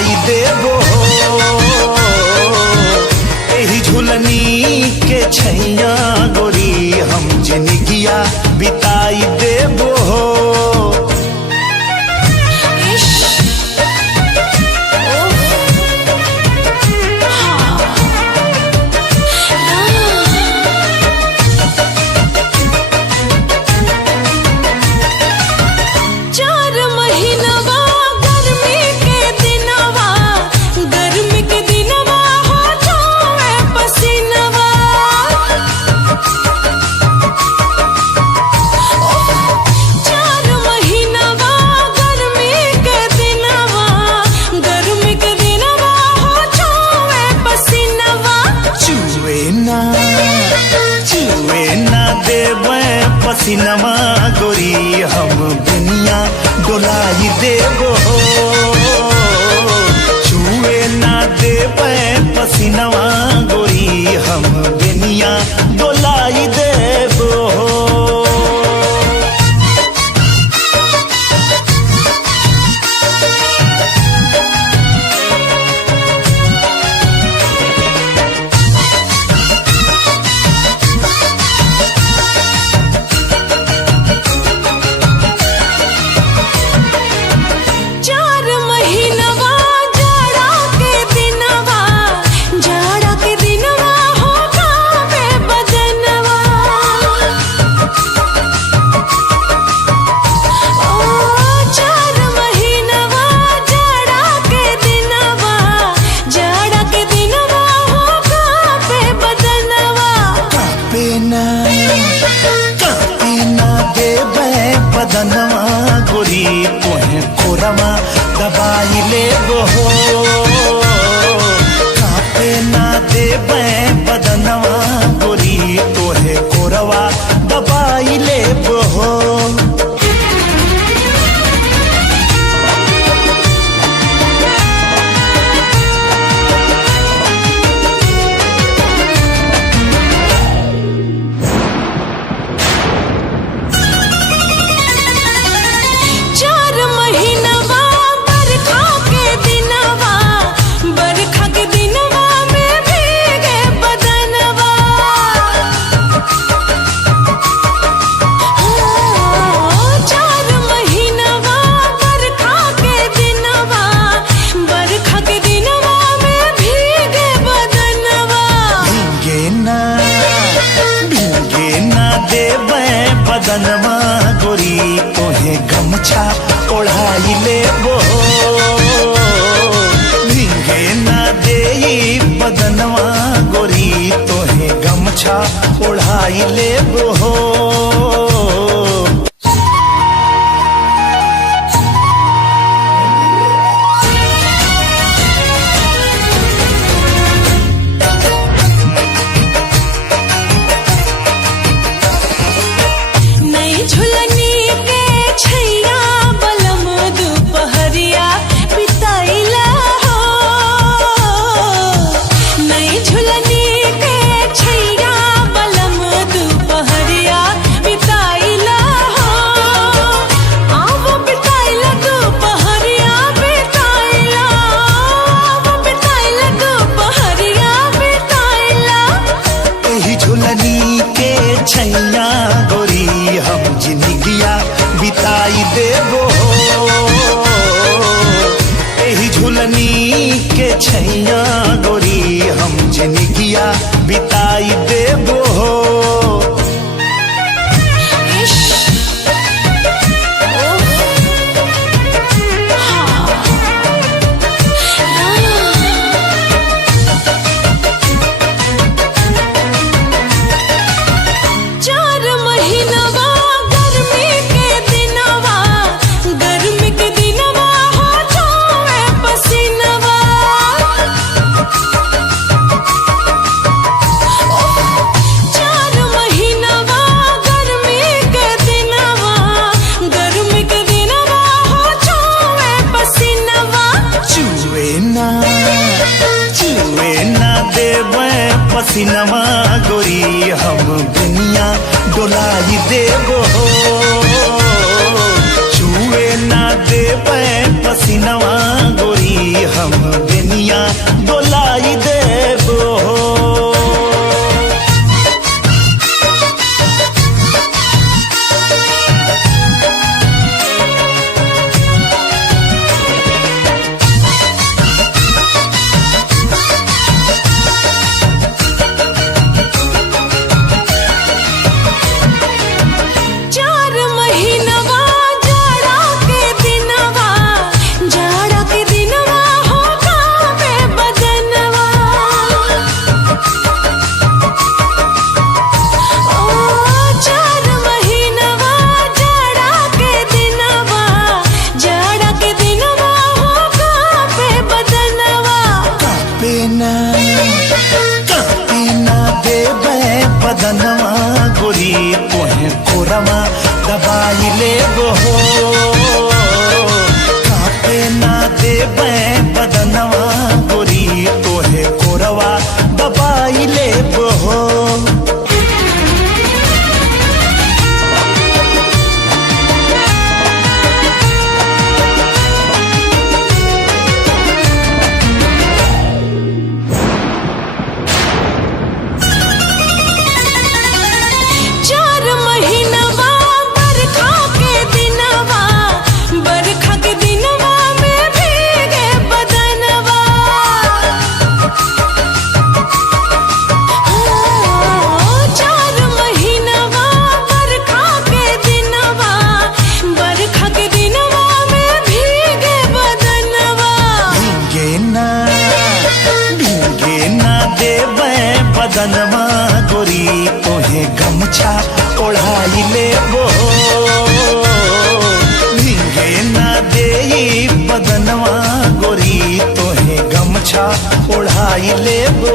बिताई देबो एही झुलनी के छैया गोरी हम जिंदगिया बिताई देबो। पसीनमा गोरी हम दुनिया डोलाई देबो छुए ना देबे पसीनमा गोरी हम दुनिया डोलाई देबो। बदनवा गोरी तोहे कोरमा दबाई लेबो कापे ना देबे बदनवा गोरी तोहे कोरवा दबाई लेबो। बदनवा गोरी तोहे गमछा ओढ़ाई लेबो भीगे ना देई बदनवा गोरी तोहे गमछा ओढ़ाई लेबो। छैया गोरी हम जिंदगिया बिताई देबो एही झुलनी के छैया गोरी हम जिंदगिया बिताई देबो। पसीनमा गोरी हम दुनिया डोलाई देबो छुए ना देबे पसीनवा गोरी हम गमछा ओढ़ाई लेबो भीगे ना देई बदनवा गोरी तोहे गमछा ओढ़ाई लेबो